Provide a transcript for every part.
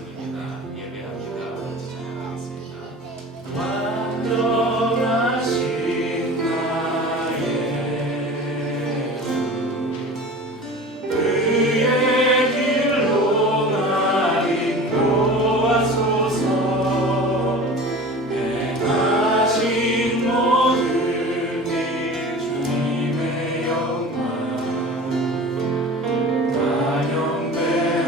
올립니다. 예배합니다. 찬양하겠습니다. 완전하신 나의 주 그의 길로 나 인도하소서 행하신 모든 일 주님의 영광 다 경배합니다.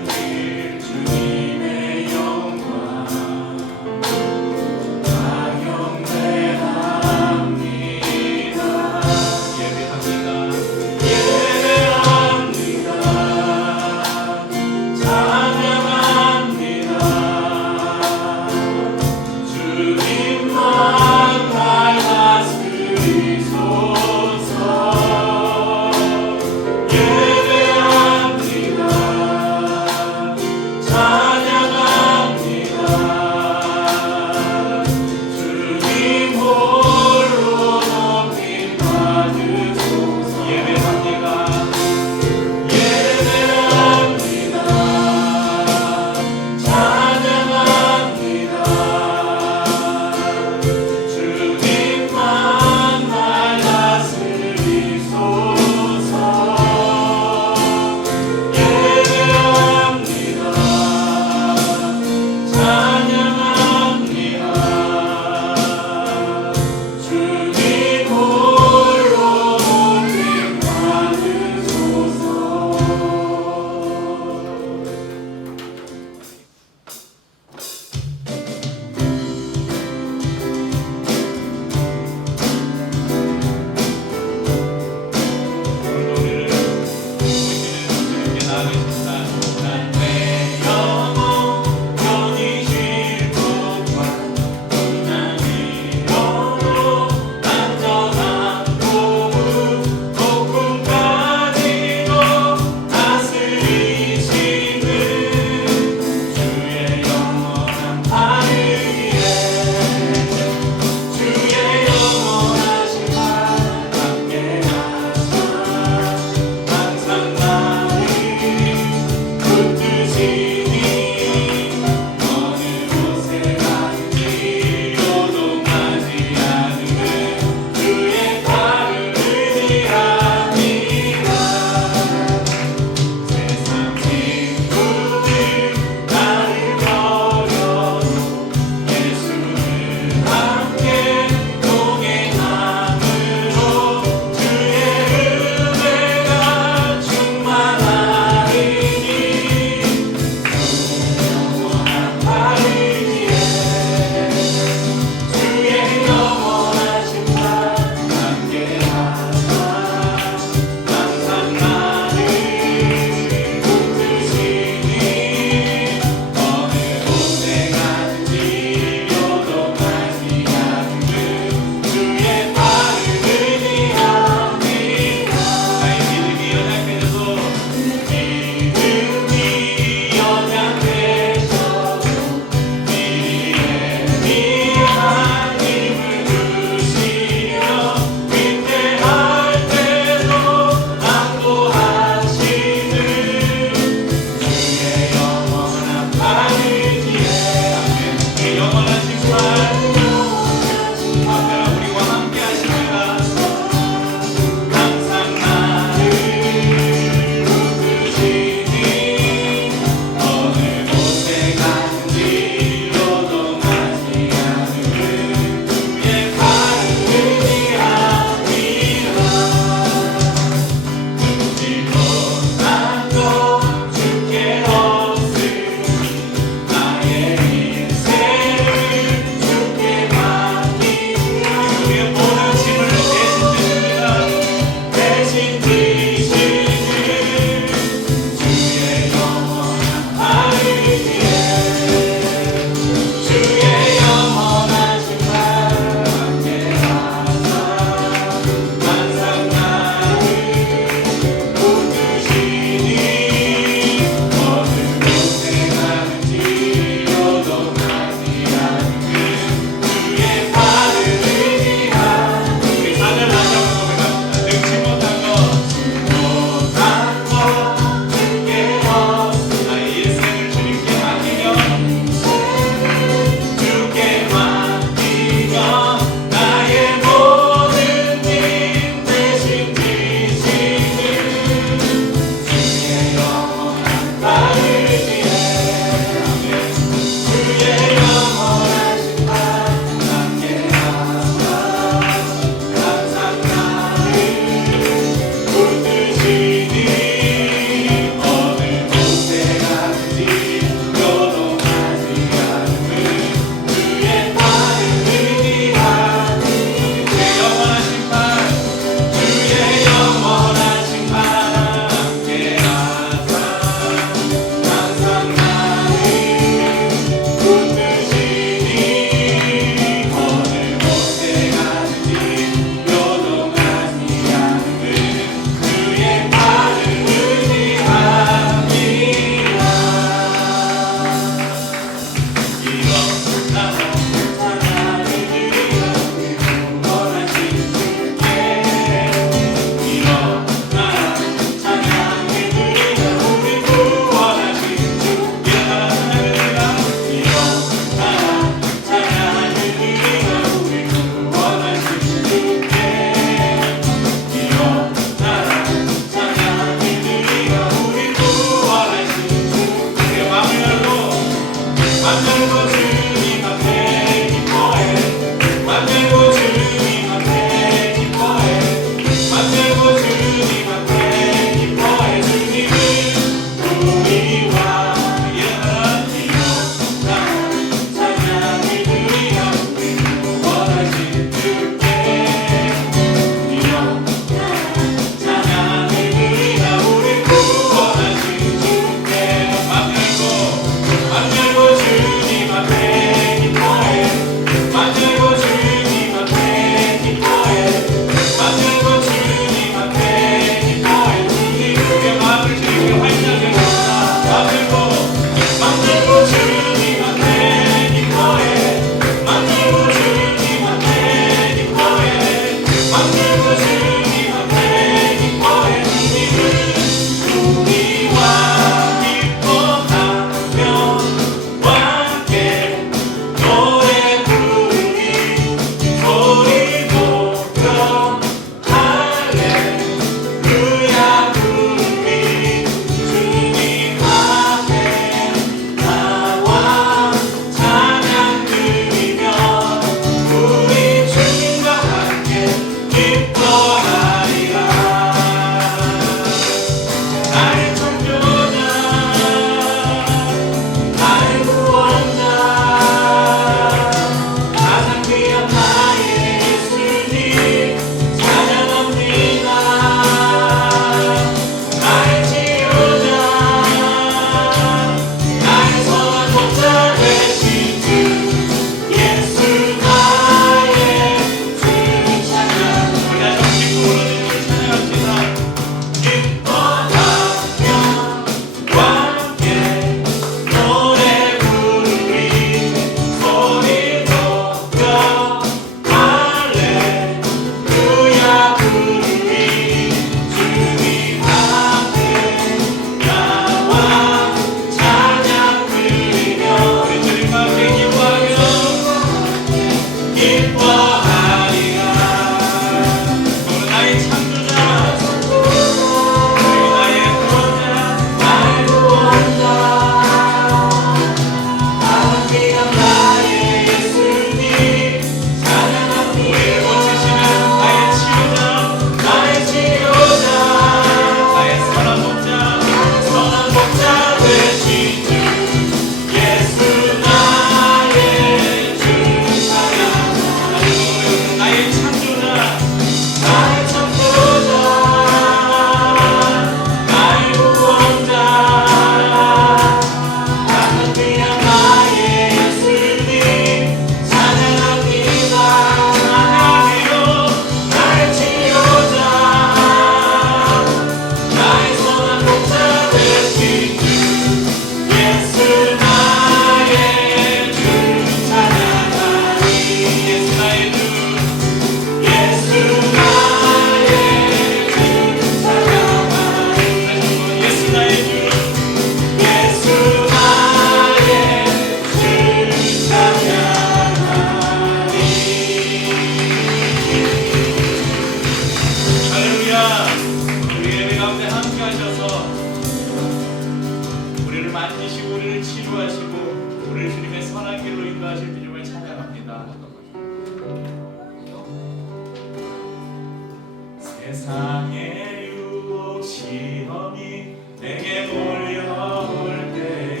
세상의 유혹 시험이 내게 몰려올 때에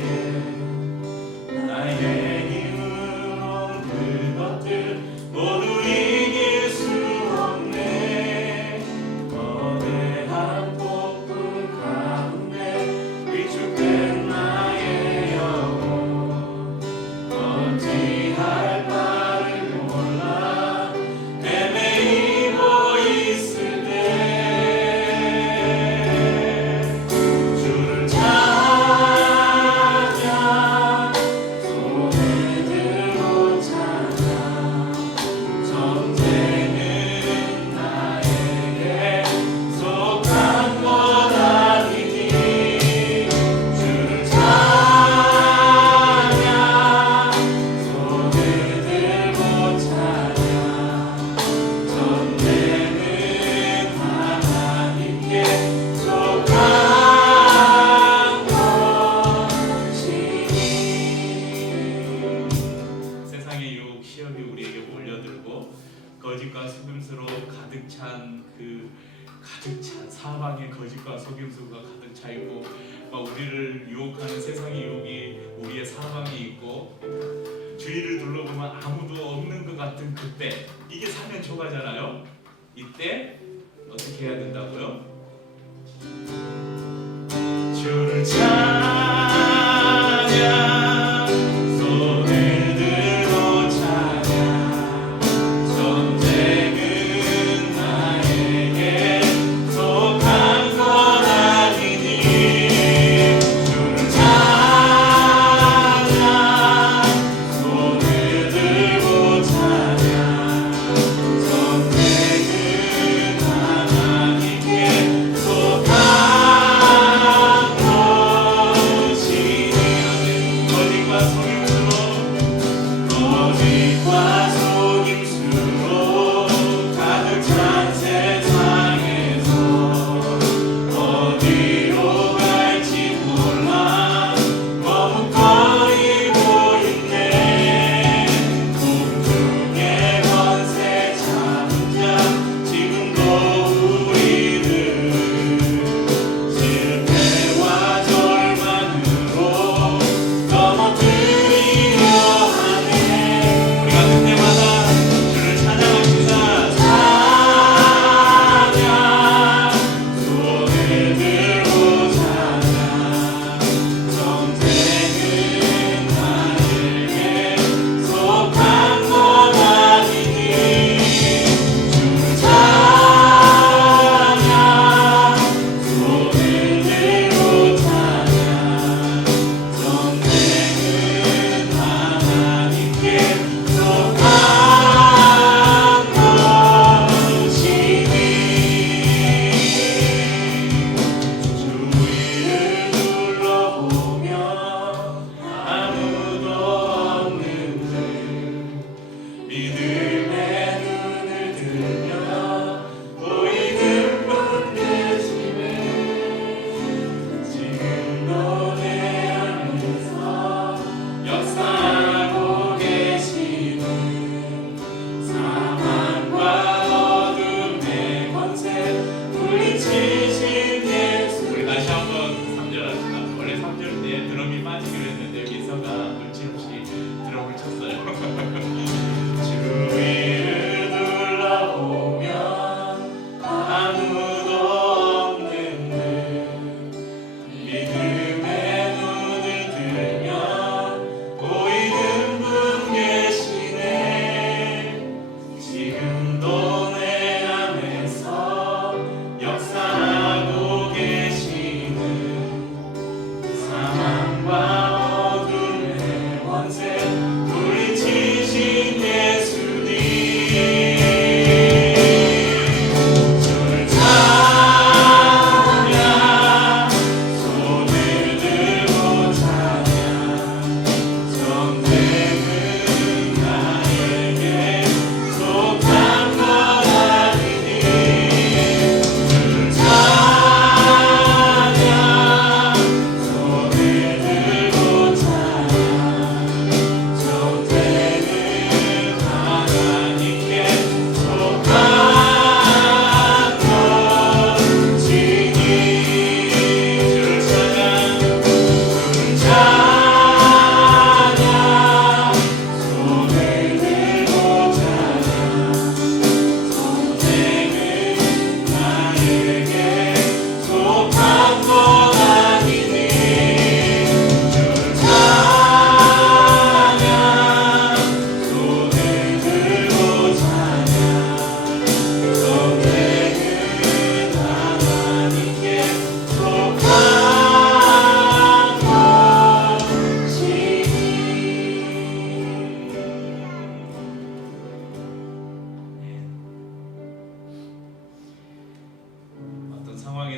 나의 힘으로 그것들 모두 이길 수 없네. 거대한 폭풍 가운데 위축된 나의 영혼 어찌 할 바를 몰라 헤매이고 있을 때 주를 찾아 손을 들고 찾아 전쟁은 나에게 속한 것 아니니 주를 찾아 손을 들고 찾아 전쟁은 하나님께 속한 것이니. 세상의 유혹 시험이 우리에게 몰려들고 거짓과 속임수로 가득 찬 사방에 거짓과 속임수가 가득 차 있고 막 우리를 유혹하는 세상의 유혹이 우리의 사방에 있고 주위를 둘러보면 아무도 없는 것 같은 그때, 이게 사면 초가잖아요. 이때 어떻게 해야 된다고요? 주를 찾아 손을 들고 찾아 전쟁은 나에게 속한 것 아니니 주를 찾아 손을 들고 찾아 전쟁은 하나님께 속한 것이니.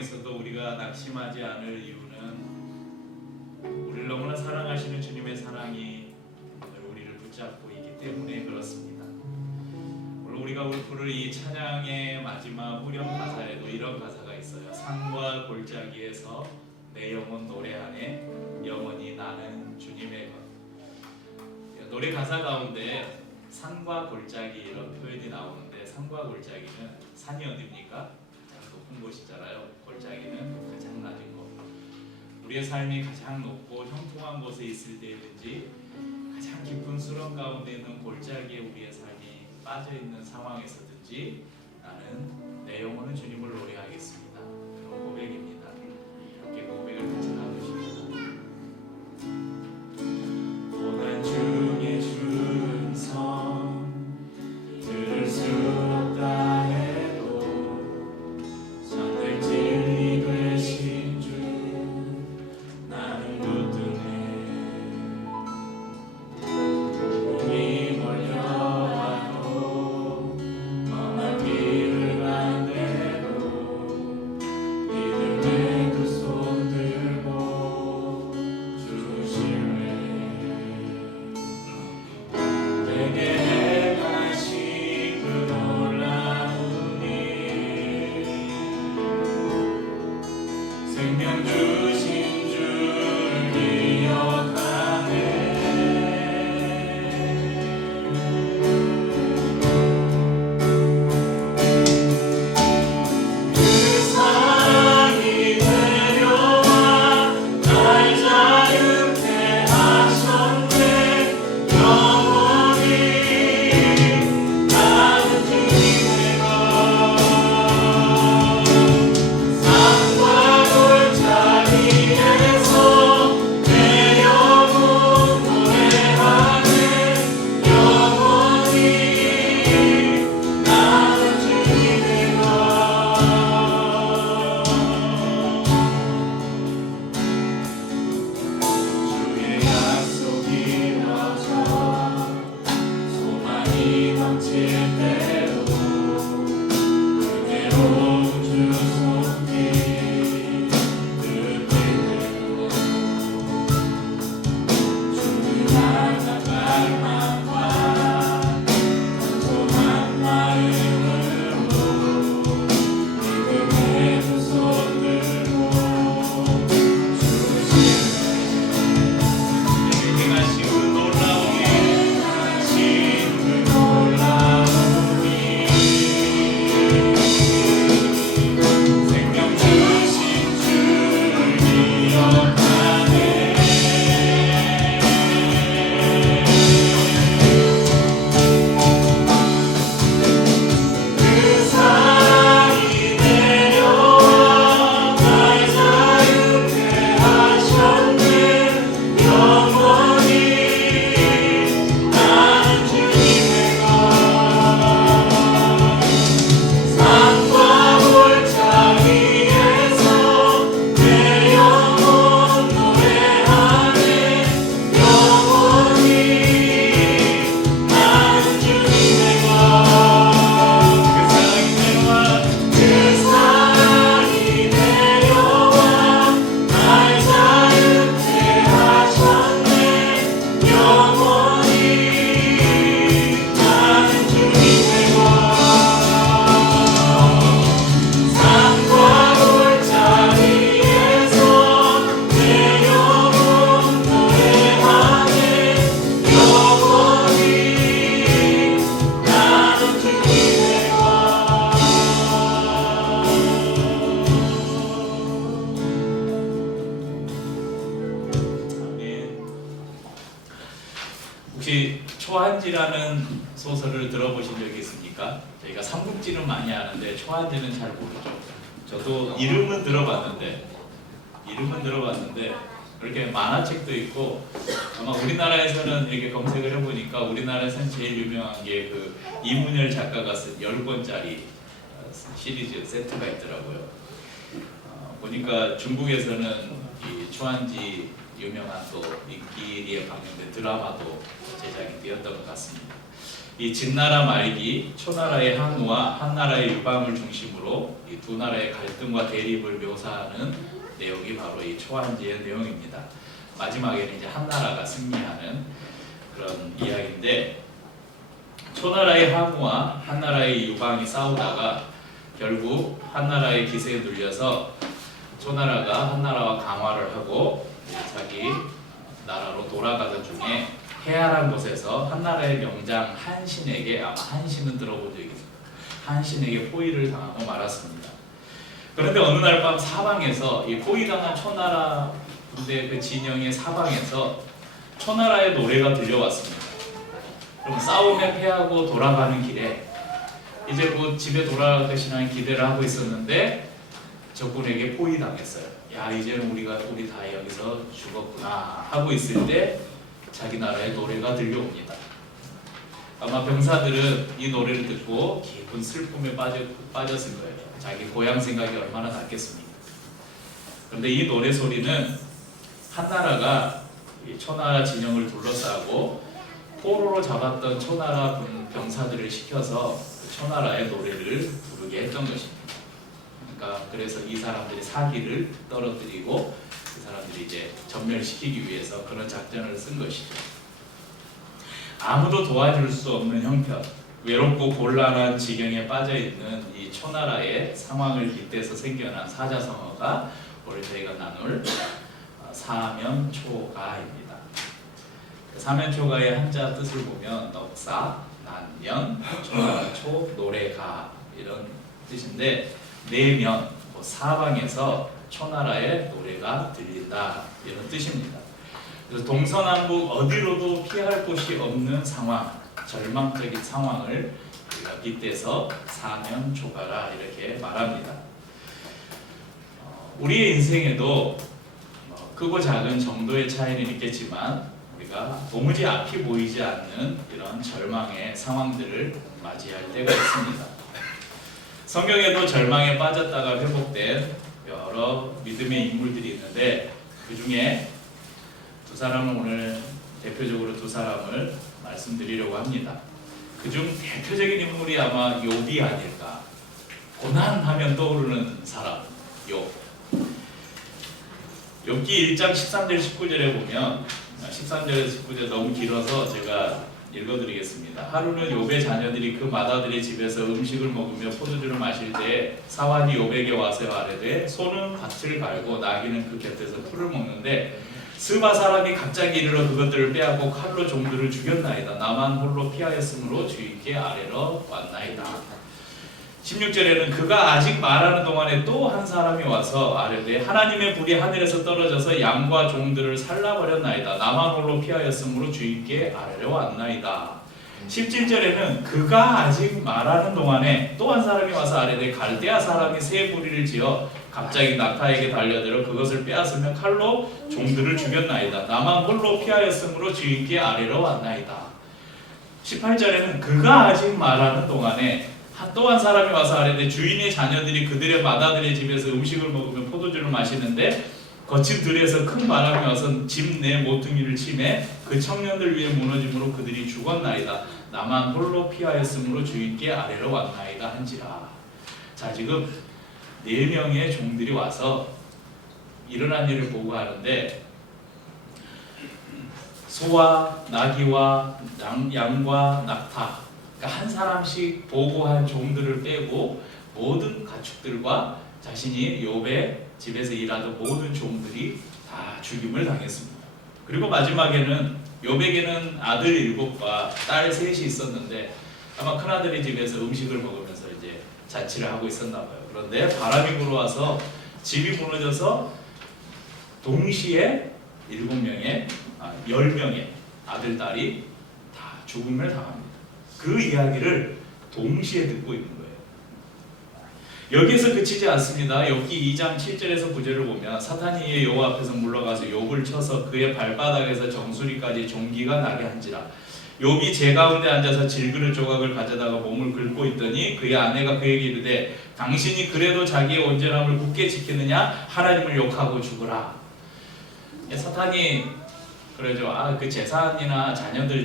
상황에서도 우리가 낙심하지 않을 이유는 우리를 너무나 사랑하시는 주님의 사랑이 우리를 붙잡고 있기 때문에 그렇습니다. 물론 우리가 부를 이 찬양의 마지막 후렴 가사에도 이런 가사가 있어요. 산과 골짜기에서 내 영혼 노래하네 영원히 나는 주님의 것. 노래 가사 가운데 산과 골짜기 이런 표현이 나오는데 산과 골짜기는 산이 어디입니까? 가장 높은 곳이잖아요. 골짜기는 가장 낮은 곳. 우리의 삶이 가장 높고 형통한 곳에 있을 때든지 가장 깊은 수렁 가운데 있는 골짜기에 우리의 삶이 빠져 있는 상황에서든지 나는 내 영혼은 주님을 노래하겠습니다. 그런 고백입니다. 이렇게 고백을 같이 나누십니다. 고난 중에 주는 성 들을 수 없다 해도 선택 진리 되신 주 나는 붙드네. 몸이 몰려와도 험한 길을 간대도 믿음의 두 손 들고 주실래. 내게 행하신 그 놀라운 일 생명 주신 줄 기억하네. 그 사랑이 내려와 날 자유케 하셨네. 영원히 나는 주님의 것. 산과 골짜기에서 내 영혼 노래하네. 영원히 나는 주님의 것. 주의 약속이 이루어져 소망이 넘칠 때로 그대로운 주 손길 그대로 주를 향한 갈망과 간절한 마음으로 믿음의 두 손 들고 주실래. 내게 행하신 그 놀라운 일 생명 주신 줄 기억하네. 그 사랑이 내려와 날 자유케 하셨네. 영원히 나는 주님의 것. 산과 골짜기에서 내 영혼 노래하네. 영원히 나는 주님의 것. 그 사랑이 내려와 날 자유케 하셨네. 영원히 나는 주님의 것. 산과 골짜기에서 내 영혼 노래하네. 영원히 나는 주님의 것. 아멘. 혹시 초한지라는 소설을 들어보신 적이 있습니까? 저희가 삼국지는 많이 아는데 초한지는 잘 모르죠. 저도 이름은 들어봤는데 이렇게 만화책도 있고 아마 우리나라에서는 이렇게 검색을 해보니까 우리나라에서는 제일 유명한 게 그 이문열 작가가 쓴 10권짜리 시리즈 세트가 있더라고요. 보니까 중국에서는 이 초한지 유명한 또 인기리에 방영된 드라마도 제작이 되었던 것 같습니다. 이 진나라 말기 초나라의 항우와 한나라의 유방을 중심으로 이 두 나라의 갈등과 대립을 묘사하는 내용이 바로 이 초한지의 내용입니다. 마지막에는 이제 한나라가 승리하는 그런 이야기인데, 초나라의 항우와 한나라의 유방이 싸우다가 결국 한나라의 기세에 눌려서 초나라가 한나라와 강화를 하고 자기 나라로 돌아가던 중에 해아란 곳에서 한나라의 명장 한신에게, 아마 한신은 들어본 적이 있습니다. 한신에게 포위를 당하고 말았습니다. 그런데 어느 날 밤 사방에서 이 포위당한 초나라 군대 그 진영의 사방에서 초나라의 노래가 들려왔습니다. 그럼 싸움에 패하고 돌아가는 길에 이제 곧 집에 돌아가시라는 기대를 하고 있었는데 적군에게 포위당했어요. 야, 이제는 우리 다 여기서 죽었구나 하고 있을 때 자기 나라의 노래가 들려옵니다. 아마 병사들은 이 노래를 듣고 깊은 슬픔에 빠졌을 거예요. 자기 고향 생각이 얼마나 났겠습니까? 그런데 이 노래 소리는 한나라가 초나라 진영을 둘러싸고 포로로 잡았던 초나라 병사들을 시켜서 초나라의 노래를 부르게 했던 것입니다. 그러니까 그래서 이 사람들이 사기를 떨어뜨리고 그 사람들이 이제 전멸시키기 위해서 그런 작전을 쓴 것이죠. 아무도 도와줄 수 없는 형편, 외롭고 곤란한 지경에 빠져 있는 이 초나라의 상황을 빗대서 생겨난 사자성어가 오늘 저희가 나눌 사면초가입니다. 사면초가의 한자 뜻을 보면 넉사, 난면, 초나라초, 노래가 이런 뜻인데, 내면, 사방에서 초나라의 노래가 들린다 이런 뜻입니다. 그래서 동서남북 어디로도 피할 곳이 없는 상황, 절망적인 상황을 우리가 빗대서 사면초가라 이렇게 말합니다. 우리의 인생에도 크고 작은 정도의 차이는 있겠지만 우리가 도무지 앞이 보이지 않는 이런 절망의 상황들을 맞이할 때가 있습니다. 성경에도 절망에 빠졌다가 회복된 여러 믿음의 인물들이 있는데, 그 중에 두 사람을 오늘 대표적으로 두 사람을 말씀드리려고 합니다. 그중 대표적인 인물이 아마 욥이 아닐까. 고난하면 떠오르는 사람, 욥. 욥기 1장 13절 19절에 보면, 13절에서 19절 너무 길어서 제가 읽어드리겠습니다. 하루는 욥의 자녀들이 그 맏아들의 집에서 음식을 먹으며 포도주를 마실 때 사환이 욥에게 와서 아뢰되, 소는 밭을 갈고 나귀는 그 곁에서 풀을 먹는데 스바 사람이 갑자기 이르러 그것들을 빼앗고 칼로 종들을 죽였나이다. 나만 홀로 피하였으므로 주인께 아뢰러 왔나이다. 16절에는 그가 아직 말하는 동안에 또 한 사람이 와서 아뢰되, 하나님의 불이 하늘에서 떨어져서 양과 종들을 살라버렸나이다. 나만 홀로 피하였으므로 주인께 아뢰러 왔나이다. 17절에는 그가 아직 말하는 동안에 또 한 사람이 와서 아뢰되, 갈대아 사람이 새 무리를 지어 갑자기 낙타에게 달려들어 그것을 빼앗으며 칼로 종들을 죽였나이다. 나만 홀로 피하였으므로 주인께 아뢰러 왔나이다. 18절에는 그가 아직 말하는 동안에 또 한 사람이 와서 아뢰되, 주인의 자녀들이 그들의 맏아들의 집에서 음식을 먹으며 포도주를 마시는데 거친 들에서 큰 바람이 와서 집 내 모퉁이를 치매 그 청년들 위에 무너짐으로 그들이 죽었나이다. 나만 홀로 피하였으므로 주인께 아뢰러 왔나이다 한지라. 자, 지금 4명의 종들이 와서 일어난 일을 보고하는데, 소와 나귀와 양과 낙타, 그러니까 한 사람씩 보고한 종들을 빼고 모든 가축들과 자신이 욥의 집에서 일하던 모든 종들이 다 죽임을 당했습니다. 그리고 마지막에는 욥에게는 아들 7과 딸 3이 있었는데 아마 큰아들의 집에서 음식을 먹으면서 이제 자취를 하고 있었나 봐요. 그런데 바람이 불어와서 집이 무너져서 동시에 10명의 아들, 딸이 다 죽음을 당합니다. 그 이야기를 동시에 듣고 있는 거예요. 여기에서 그치지 않습니다. 욥기 2장 7절에서 9절을 보면, 사탄이 여호와 앞에서 물러가서 욥을 쳐서 그의 발바닥에서 정수리까지 종기가 나게 한지라. 욥이 제 가운데 앉아서 질그릇 조각을 가져다가 몸을 긁고 있더니 그의 아내가 그에게 이르되, 당신이 그래도 자기의 온전함을 굳게 지키느냐? 하나님을 욕하고 죽으라. 사탄이 그러죠. 그 재산이나 자녀들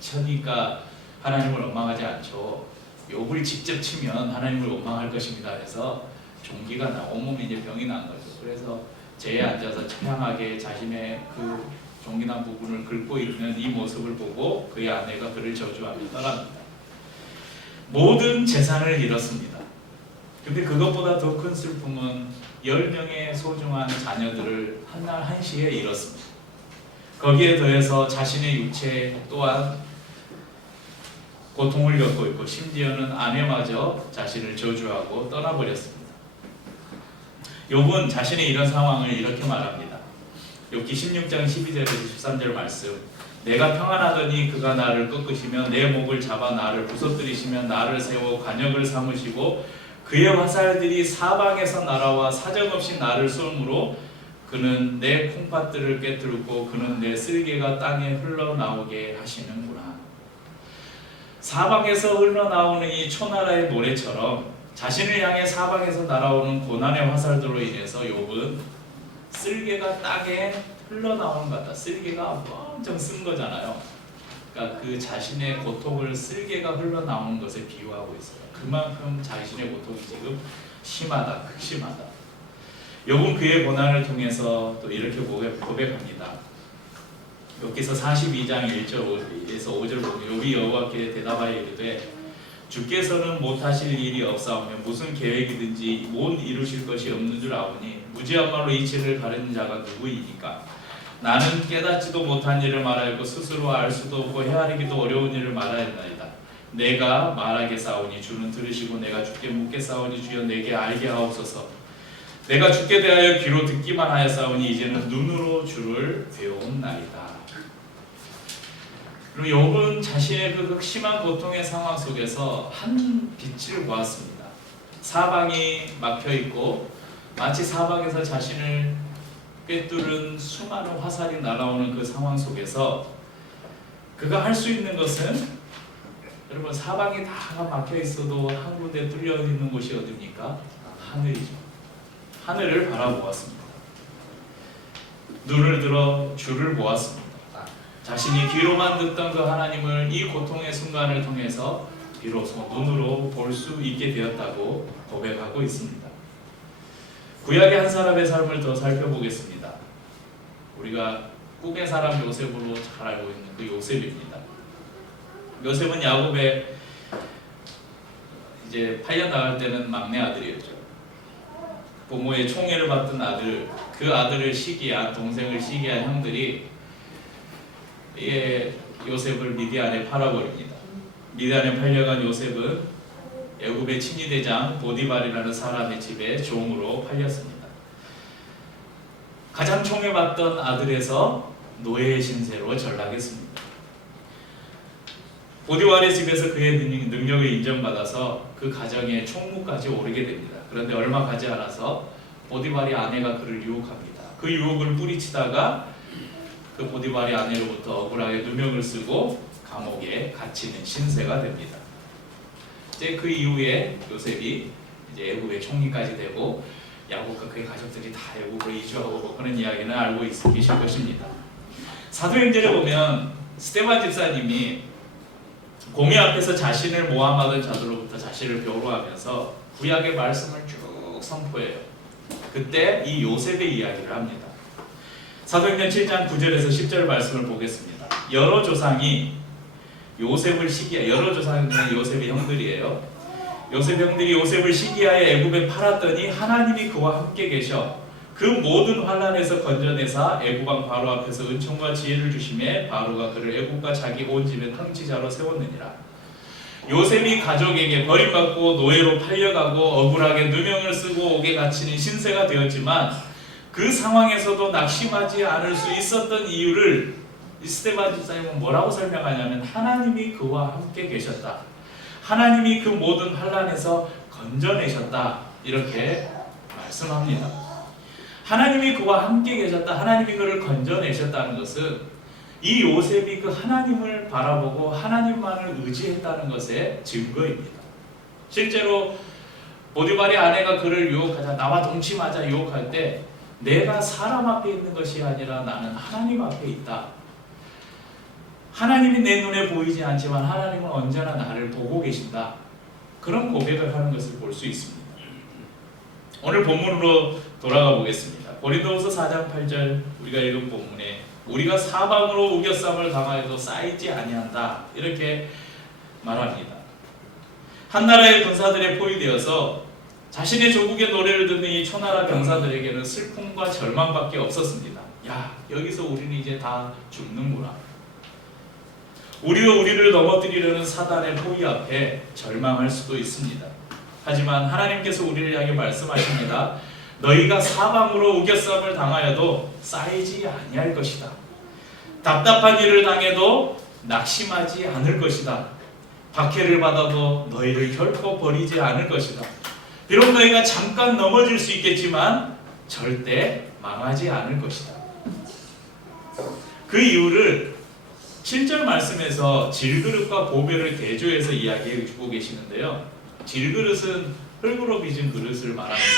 치니까 하나님을 원망하지 않죠. 욥을 직접 치면 하나님을 원망할 것입니다. 해서 종기가 나 온몸에 이제 병이 난 거죠. 그래서 제에 앉아서 처량하게 자신의 그 종기난 부분을 긁고 있는 이 모습을 보고 그의 아내가 그를 저주하며 떠납니다. 모든 재산을 잃었습니다. 근데 그것보다 더 큰 슬픔은 10명의 소중한 자녀들을 한날 한시에 잃었습니다. 거기에 더해서 자신의 육체 또한 고통을 겪고 있고 심지어는 아내마저 자신을 저주하고 떠나버렸습니다. 욥은 자신의 이런 상황을 이렇게 말합니다. 욥기 16장 12절에서 13절 말씀. 내가 평안하더니 그가 나를 꺾으시며 내 목을 잡아 나를 부서뜨리시며 나를 세워 관역을 삼으시고 그의 화살들이 사방에서 날아와 사정없이 나를 쏘므로 그는 내 콩팥들을 깨뜨리고 그는 내 쓸개가 땅에 흘러나오게 하시는구나. 사방에서 흘러나오는 이 초나라의 노래처럼 자신을 향해 사방에서 날아오는 고난의 화살들로 인해서 욥은 쓸개가 땅에 흘러나오는 것 같다. 쓸개가 엄청 쓴 거잖아요. 그러니까 그 자신의 고통을 쓸개가 흘러나오는 것에 비유하고 있어요. 그만큼 자신의 고통이 지금 심하다, 극심하다. 욥은 그의 고난을 통해서 또 이렇게 고백합니다. 욥기서 42장 1절에서 5절 보면 욥이 여호와께 대답하여 이르되 주께서는 못하실 일이 없사오며 무슨 계획이든지 못 이루실 것이 없는 줄 아오니 무지한 말로 이치를 가르는 자가 누구이니까 나는 깨닫지도 못한 일을 말하였고 스스로 알 수도 없고 헤아리기도 어려운 일을 말하였나이다. 내가 말하겠사오니 주는 들으시고 내가 주께 묻겠사오니 주여 내게 알게 하옵소서. 내가 주께 대하여 귀로 듣기만 하였사오니 이제는 눈으로 주를 배웠나이다. 그리고 욥은 자신의 그 극심한 고통의 상황 속에서 한 빛을 보았습니다. 사방이 막혀있고 마치 사방에서 자신을 꿰뚫은 수많은 화살이 날아오는 그 상황 속에서 그가 할 수 있는 것은 여러분 사방이 다 막혀있어도 한 군데 뚫려 있는 곳이 어디입니까? 하늘이죠. 하늘을 바라보았습니다. 눈을 들어 주를 보았습니다. 자신이 귀로만 듣던 그 하나님을 이 고통의 순간을 통해서 비로소 눈으로 볼 수 있게 되었다고 고백하고 있습니다. 구약의 한 사람의 삶을 더 살펴보겠습니다. 우리가 꿈의 사람 요셉으로 잘 알고 있는 그 요셉입니다. 요셉은 야곱의 이제 팔려 나갈 때는 막내 아들이었죠. 부모의 총애를 받던 아들, 그 아들을 시기한 동생을 시기한 형들이 요셉을 미디안에 팔아버립니다. 미디안에 팔려간 요셉은 애굽의 친위대장 보디발이라는 사람의 집에 종으로 팔렸습니다. 가장 총애받던 아들에서 노예의 신세로 전락했습니다. 보디발의 집에서 그의 능력을 인정받아서 그 가정의 총무까지 오르게 됩니다. 그런데 얼마 가지 않아서 보디발의 아내가 그를 유혹합니다. 그 유혹을 뿌리치다가 그 보디발의 아내로부터 억울하게 누명을 쓰고 감옥에 갇히는 신세가 됩니다. 이제 그 이후에 요셉이 이제 애굽의 총리까지 되고 야곱과 그의 가족들이 다 애굽으로 이주하고 그런 이야기는 알고 계실 것입니다. 사도행전에 보면 스데반 집사님이 공회 앞에서 자신을 모함하던 자들로부터 자신을 변호하면서 구약의 말씀을 쭉 선포해요. 그때 이 요셉의 이야기를 합니다. 사도행전 7장 9절에서 10절 말씀을 보겠습니다. 여러 조상이 요셉을 여러 조상은 요셉의 형들이에요. 요셉 형들이 요셉을 시기하여 애굽에 팔았더니 하나님이 그와 함께 계셔 그 모든 환난에서 건져내사 애굽왕 바로 앞에서 은총과 지혜를 주심에 바로가 그를 애굽과 자기 온 집의 통치자로 세웠느니라. 요셉이 가족에게 버림받고 노예로 팔려가고 억울하게 누명을 쓰고 옥에 갇히는 신세가 되었지만 그 상황에서도 낙심하지 않을 수 있었던 이유를 스데반 집사님은 뭐라고 설명하냐면 하나님이 그와 함께 계셨다. 하나님이 그 모든 환난에서 건져내셨다. 이렇게 말씀합니다. 하나님이 그와 함께 계셨다. 하나님이 그를 건져내셨다는 것은 이 요셉이 그 하나님을 바라보고 하나님만을 의지했다는 것의 증거입니다. 실제로 보디발의 아내가 그를 유혹하자 나와 동침하자 유혹할 때 내가 사람 앞에 있는 것이 아니라 나는 하나님 앞에 있다. 하나님이 내 눈에 보이지 않지만 하나님은 언제나 나를 보고 계신다. 그런 고백을 하는 것을 볼 수 있습니다. 오늘 본문으로 돌아가 보겠습니다. 고린도후서 4장 8절 우리가 읽은 본문에 우리가 사방으로 우겨쌈을 당하여도 쌓이지 아니한다 이렇게 말합니다. 한 나라의 군사들에 포위되어서 자신의 조국의 노래를 듣는 이 초나라 병사들에게는 슬픔과 절망밖에 없었습니다. 야, 여기서 우리는 이제 다 죽는구나. 우리가 우리를 넘어뜨리려는 사단의 포위 앞에 절망할 수도 있습니다. 하지만 하나님께서 우리를 향해 말씀하십니다. 너희가 사방으로 우겨쌈을 당하여도 쌓이지 아니할 것이다. 답답한 일을 당해도 낙심하지 않을 것이다. 박해를 받아도 너희를 결코 버리지 않을 것이다. 비록 너희가 잠깐 넘어질 수 있겠지만 절대 망하지 않을 것이다. 그 이유를 7절 말씀에서 질그릇과 보배를 대조해서 이야기해 주고 계시는데요. 질그릇은 흙으로 빚은 그릇을 말합니다.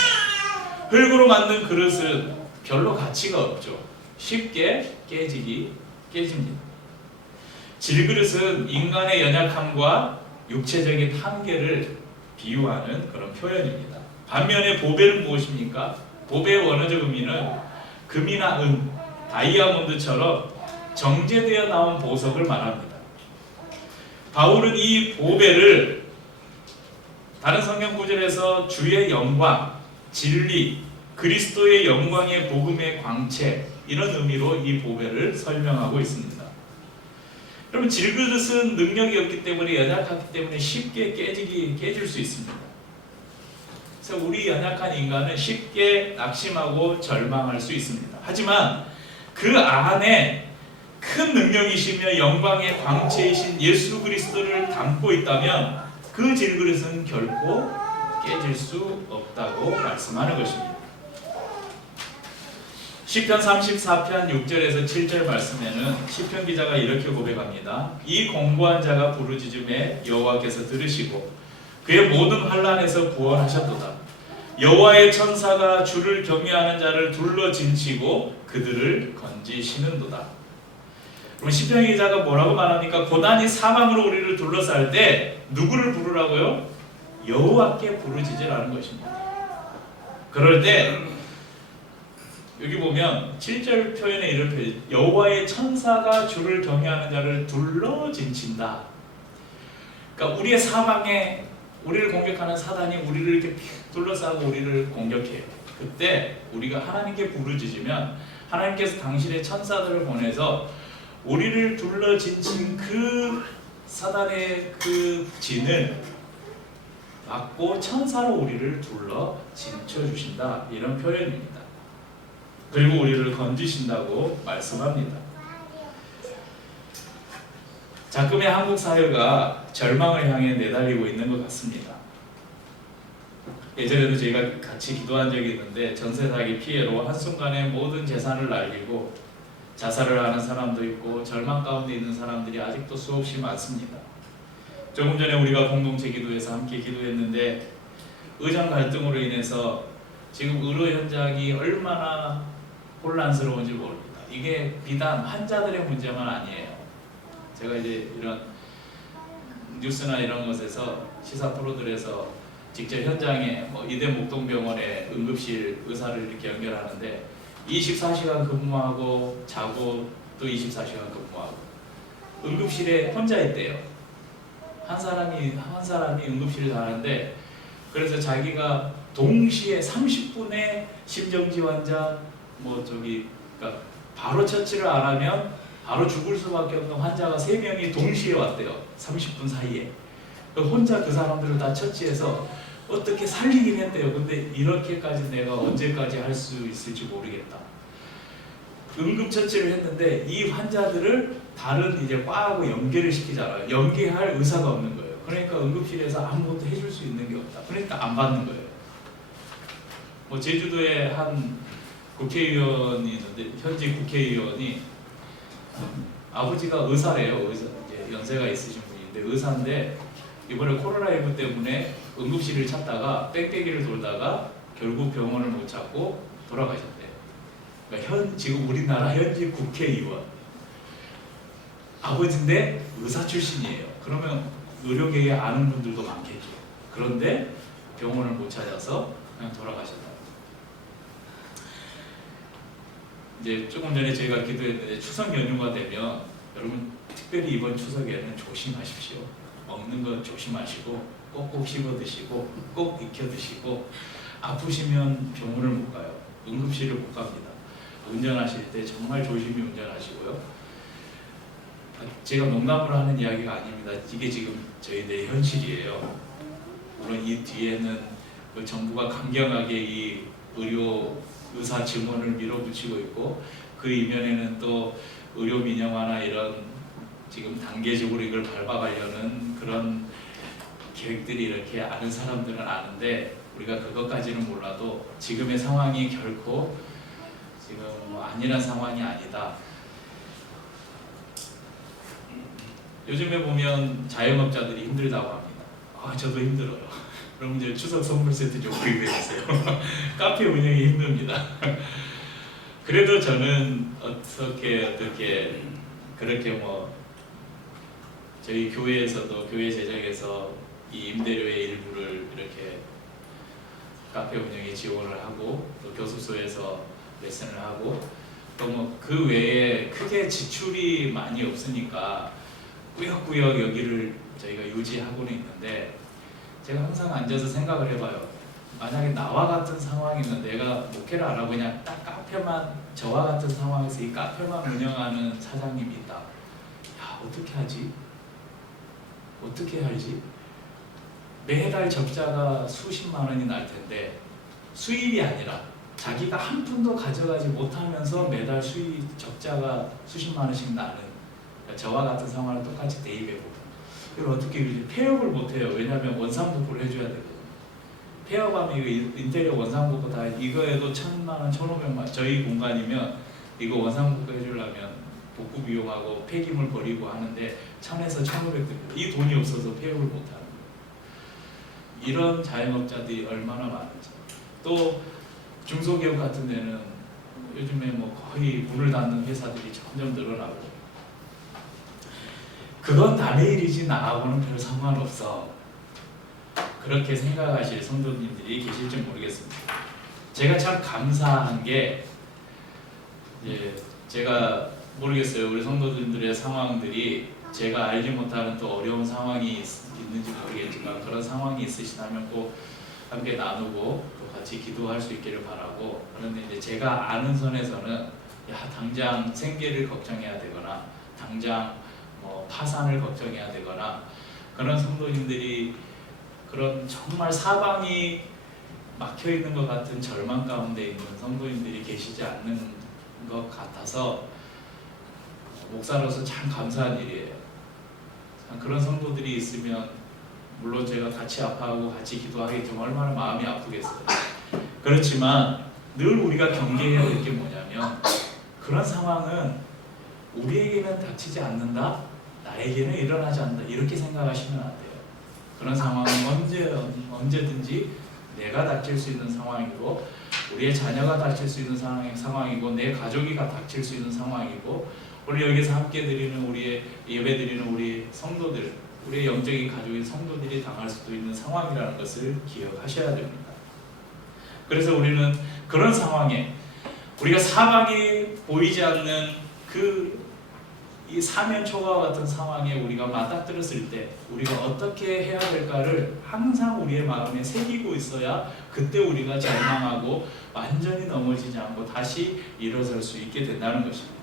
흙으로 만든 그릇은 별로 가치가 없죠. 쉽게 깨집니다. 질그릇은 인간의 연약함과 육체적인 한계를 비유하는 그런 표현입니다. 반면에 보배는 무엇입니까? 보배의 원어적 의미는 금이나 은, 다이아몬드처럼 정제되어 나온 보석을 말합니다. 바울은 이 보배를 다른 성경 구절에서 주의 영광, 진리, 그리스도의 영광의 복음의 광채 이런 의미로 이 보배를 설명하고 있습니다. 여러분 질그릇은 능력이 없기 때문에 연약하기 때문에 쉽게 깨질 수 있습니다. 그래서 우리 연약한 인간은 쉽게 낙심하고 절망할 수 있습니다. 하지만 그 안에 큰 능력이시며 영광의 광채이신 예수 그리스도를 담고 있다면 그 질그릇은 결코 깨질 수 없다고 말씀하는 것입니다. 시편 34편 6절에서 7절 말씀에는 시편 기자가 이렇게 고백합니다. 이 공고한 자가 부르짖음에 여호와께서 들으시고 그의 모든 환난에서 구원하셨도다. 여호와의 천사가 주를 경외하는 자를 둘러 진치고 그들을 건지시는도다. 그럼 시편 기자가 뭐라고 말합니까? 고난이 사망으로 우리를 둘러쌀 때 누구를 부르라고요? 여호와께 부르짖으라는 것입니다. 그럴 때 여기 보면 7절 표현에 이런 표현, 여호와의 천사가 주를 경외하는 자를 둘러 진친다. 그러니까 우리의 사방에 우리를 공격하는 사단이 우리를 이렇게 둘러싸고 우리를 공격해요. 그때 우리가 하나님께 부르짖으면 하나님께서 당신의 천사들을 보내서 우리를 둘러 진친 그 사단의 그 진을 막고 천사로 우리를 둘러 진쳐 주신다. 이런 표현입니다. 그리고 우리를 건지신다고 말씀합니다. 자금의 한국 사회가 절망을 향해 내달리고 있는 것 같습니다. 예전에도 저희가 같이 기도한 적이 있는데 전세 사기 피해로 한순간에 모든 재산을 날리고 자살을 하는 사람도 있고 절망 가운데 있는 사람들이 아직도 수없이 많습니다. 조금 전에 우리가 공동체 기도에서 함께 기도했는데 의정 갈등으로 인해서 지금 의료 현장이 얼마나 혼란스러운지 모릅니다. 이게 비단 환자들의 문제만 아니에요. 제가 이제 이런 뉴스나 이런 것에서 시사 프로들에서 직접 현장에 이대 목동병원의 응급실 의사를 이렇게 연결하는데 24시간 근무하고 자고 또 24시간 근무하고 응급실에 혼자 있대요. 한 사람이 응급실을 가는데 그래서 자기가 동시에 30분에 심정지 환자 그러니까 바로 처치를 안 하면 바로 죽을 수밖에 없는 환자가 3명이 동시에 왔대요. 30분 사이에. 혼자 그 사람들을 다 처치해서 어떻게 살리긴 했대요. 근데 이렇게까지 내가 언제까지 할 수 있을지 모르겠다. 응급처치를 했는데 이 환자들을 다른 이제 과하고 연계를 시키잖아요. 연계할 의사가 없는 거예요. 그러니까 응급실에서 아무것도 해줄 수 있는 게 없다. 그러니까 안 받는 거예요. 제주도에 한 국회의원이 있는데 현직 국회의원이 아버지가 의사래요. 이제 연세가 있으신 분인데 의사인데 이번에 코로나19 때문에 응급실을 찾다가 뺑뺑이를 돌다가 결국 병원을 못 찾고 돌아가셨대요. 그러니까 지금 우리나라 현직 국회의원. 아버지인데 의사 출신이에요. 그러면 의료계에 아는 분들도 많겠죠. 그런데 병원을 못 찾아서 그냥 돌아가셨다. 이제 조금 전에 저희가 기도했는데 추석 연휴가 되면 여러분 특별히 이번 추석에는 조심하십시오. 먹는 거 조심하시고 꼭꼭 씹어 드시고 꼭 익혀 드시고 아프시면 병원을 못 가요. 응급실을 못 갑니다. 운전하실 때 정말 조심히 운전하시고요. 제가 농담으로 하는 이야기가 아닙니다. 이게 지금 저희들의 현실이에요. 물론 이 뒤에는 정부가 강경하게 이 의료 의사 증언을 밀어붙이고 있고 그 이면에는 또 의료 민영화나 이런 지금 단계적으로 이걸 밟아가려는 그런 계획들이 이렇게 아는 사람들은 아는데 우리가 그것까지는 몰라도 지금의 상황이 결코 지금 안일한 상황이 아니다. 요즘에 보면 자영업자들이 힘들다고 합니다. 저도 힘들어요. 그럼 이제 추석 선물 세트 좀 구입해주세요. 카페 운영이 힘듭니다. 그래도 저는 어떻게 그렇게 뭐 저희 교회에서도 교회 재정에서 이 임대료의 일부를 이렇게 카페 운영에 지원을 하고 또 교습소에서 레슨을 하고 또 뭐 그 외에 크게 지출이 많이 없으니까 꾸역꾸역 여기를 저희가 유지하고는 있는데 제가 항상 앉아서 생각을 해봐요. 만약에 나와 같은 상황이면 내가 목회를 안 하고 그냥 딱 카페만 저와 같은 상황에서 이 카페만 운영하는 사장님이 있다. 야 어떻게 하지? 어떻게 할지? 매달 적자가 수십만 원이 날 텐데 수입이 아니라 자기가 한 푼도 가져가지 못하면서 매달 수입 적자가 수십만 원씩 나는 저와 같은 상황을 똑같이 대입해보고 이걸 어떻게 이루지? 폐업을 못해요. 왜냐하면 원상복구를 해줘야 되거든요. 폐업하면 이거 인테리어 원상복구 다 이거에도 1,000만 원, 1,500만 원 저희 공간이면 이거 원상복구 해주려면 복구 비용하고 폐기물 버리고 하는데 1,000에서 1,500 듭니다. 이 돈이 없어서 폐업을 못하는 거예요. 이런 자영업자들이 얼마나 많은지. 또 중소기업 같은 데는 요즘에 뭐 거의 문을 닫는 회사들이 점점 늘어나고 그건 남의 일이지 나하고는 별 상관없어. 그렇게 생각하실 성도님들이 계실지 모르겠습니다. 제가 참 감사한 게 제가 모르겠어요. 우리 성도님들의 상황들이 제가 알지 못하는 또 어려운 상황이 있는지 모르겠지만 그런 상황이 있으시다면 꼭 함께 나누고 또 같이 기도할 수 있기를 바라고 그런데 이제 제가 아는 선에서는 당장 생계를 걱정해야 되거나 당장 파산을 걱정해야 되거나 그런 성도님들이 그런 정말 사방이 막혀 있는 것 같은 절망 가운데 있는 성도님들이 계시지 않는 것 같아서 목사로서 참 감사한 일이에요. 참 그런 성도들이 있으면 물론 제가 같이 아파하고 같이 기도하겠지만 얼마나 마음이 아프겠어요. 그렇지만 늘 우리가 경계해야 될 게 뭐냐면 그런 상황은 우리에게는 닥치지 않는다. 나에게는 일어나지 않는다. 이렇게 생각하시면 안 돼요. 그런 상황은 언제든지 내가 닥칠 수 있는 상황이고 우리의 자녀가 닥칠 수 있는 상황이고 내 가족이 닥칠 수 있는 상황이고 우리 여기서 함께 드리는 우리의 예배 드리는 우리 성도들 우리의 영적인 가족인 성도들이 당할 수도 있는 상황이라는 것을 기억하셔야 됩니다. 그래서 우리는 그런 상황에 우리가 사방이 보이지 않는 이 사면초가와 같은 상황에 우리가 맞닥뜨렸을 때 우리가 어떻게 해야 될까를 항상 우리의 마음에 새기고 있어야 그때 우리가 절망하고 완전히 넘어지지 않고 다시 일어설 수 있게 된다는 것입니다.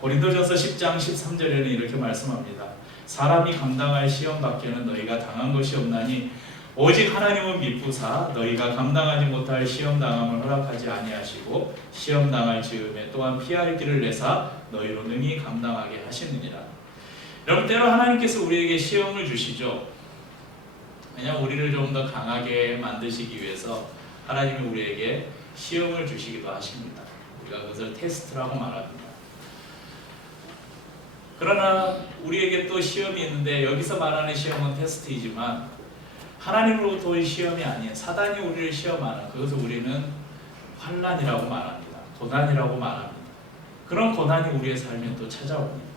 고린도전서 10장 13절에는 이렇게 말씀합니다. 사람이 감당할 시험 밖에는 너희가 당한 것이 없나니 오직 하나님은 미쁘사 너희가 감당하지 못할 시험 당함을 허락하지 아니하시고 시험 당할 즈음에 또한 피할 길을 내사 너희로 능히 감당하게 하시느니라. 여러분 때로 하나님께서 우리에게 시험을 주시죠. 왜냐하면 우리를 좀 더 강하게 만드시기 위해서 하나님이 우리에게 시험을 주시기도 하십니다. 우리가 그것을 테스트라고 말합니다. 그러나 우리에게 또 시험이 있는데 여기서 말하는 시험은 테스트이지만 하나님으로부터의 시험이 아닌 사단이 우리를 시험하는 그것을 우리는 환난이라고 말합니다. 고난이라고 말합니다. 그런 고난이 우리의 삶에 또 찾아옵니다.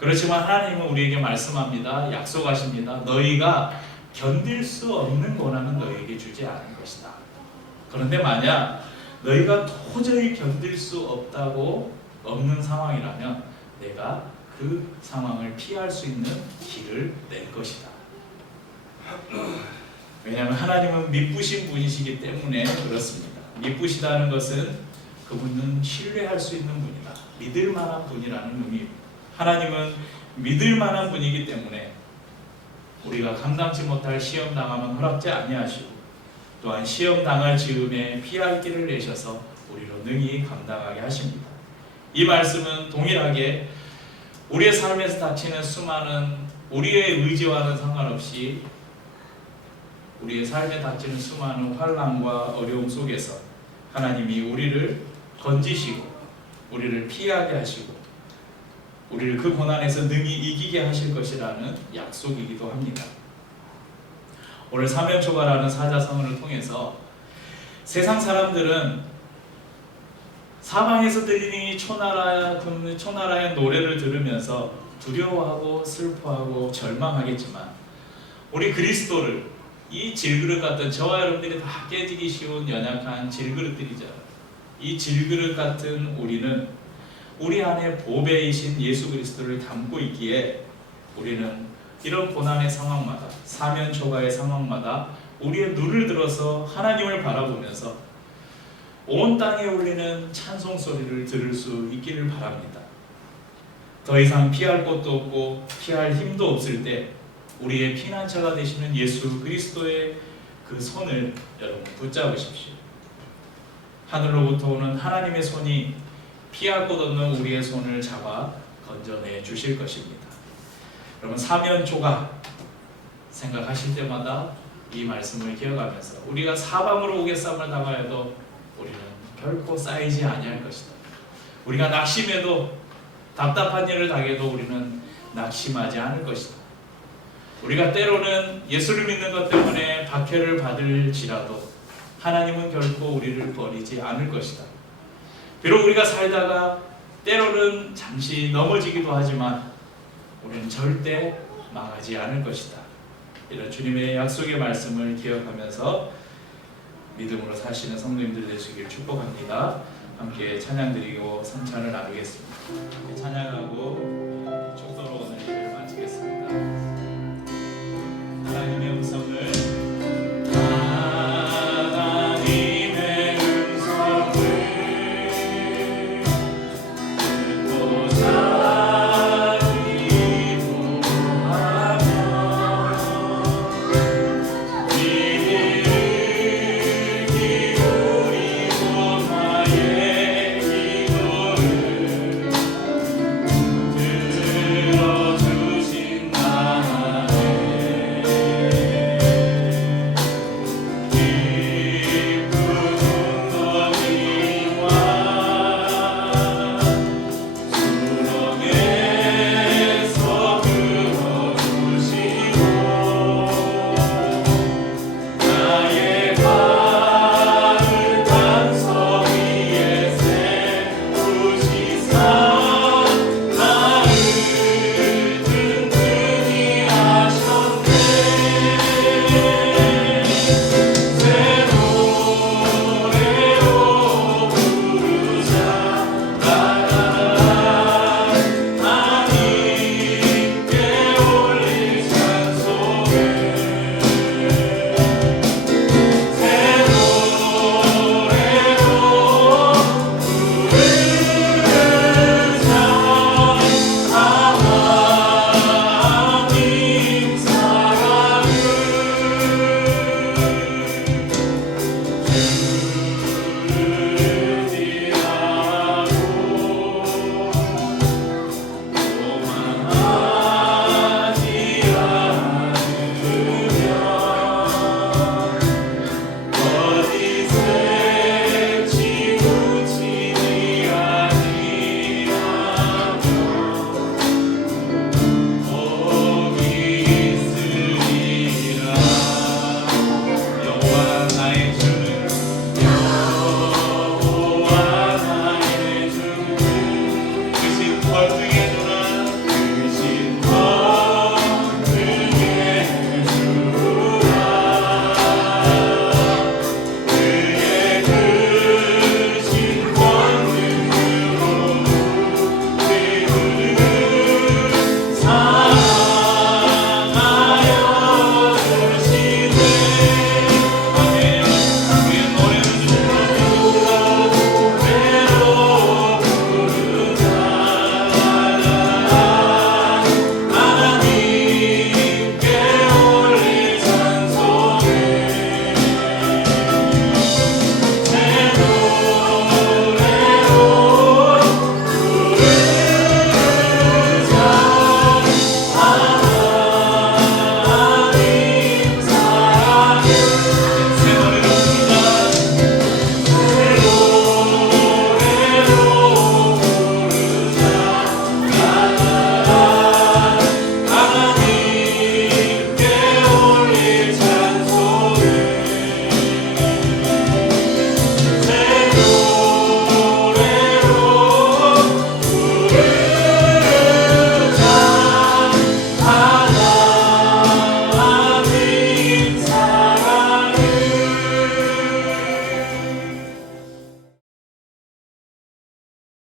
그렇지만 하나님은 우리에게 말씀합니다. 약속하십니다. 너희가 견딜 수 없는 고난은 너희에게 주지 않을 것이다. 그런데 만약 너희가 도저히 견딜 수 없는 상황이라면 내가 그 상황을 피할 수 있는 길을 낼 것이다. 왜냐하면 하나님은 미쁘신 분이시기 때문에 그렇습니다. 미쁘시다는 것은 그분은 신뢰할 수 있는 분이다. 믿을 만한 분이라는 의미입니다. 하나님은 믿을 만한 분이기 때문에 우리가 감당치 못할 시험 당하면 허락지 아니하시고 또한 시험 당할 즈음에 피할 길을 내셔서 우리로 능히 감당하게 하십니다. 이 말씀은 동일하게 우리의 삶에서 닥치는 수많은 우리의 의지와는 상관없이 우리의 삶에 닥치는 수많은 환난과 어려움 속에서 하나님이 우리를 건지시고 우리를 피하게 하시고 우리를 그 고난에서 능히 이기게 하실 것이라는 약속이기도 합니다. 오늘 사면초가라는 사자성어를 통해서 세상 사람들은 사방에서 들리는 이 초나라의 노래를 들으면서 두려워하고 슬퍼하고 절망하겠지만 우리 그리스도를 이 질그릇 같은 저와 여러분들이 다 깨지기 쉬운 연약한 질그릇들이죠. 이 질그릇 같은 우리는 우리 안에 보배이신 예수 그리스도를 담고 있기에 우리는 이런 고난의 상황마다 사면초가의 상황마다 우리의 눈을 들어서 하나님을 바라보면서 온 땅에 울리는 찬송 소리를 들을 수 있기를 바랍니다. 더 이상 피할 곳도 없고 피할 힘도 없을 때 우리의 피난처가 되시는 예수 그리스도의 그 손을 여러분 붙잡으십시오. 하늘로부터 오는 하나님의 손이 피할 곳 없는 우리의 손을 잡아 건져내 주실 것입니다. 여러분 사면초가 생각하실 때마다 이 말씀을 기억하면서 우리가 사방으로 오개쌈을 당하여도 우리는 결코 쌓이지 아니할 것이다. 우리가 낙심해도 답답한 일을 당해도 우리는 낙심하지 않을 것이다. 우리가 때로는 예수를 믿는 것 때문에 박해를 받을지라도 하나님은 결코 우리를 버리지 않을 것이다. 비록 우리가 살다가 때로는 잠시 넘어지기도 하지만 우리는 절대 망하지 않을 것이다. 이런 주님의 약속의 말씀을 기억하면서 믿음으로 사시는 성도님들 되시길 축복합니다. 함께 찬양 드리고 성찬을 나누겠습니다. 찬양하고 축도로 오늘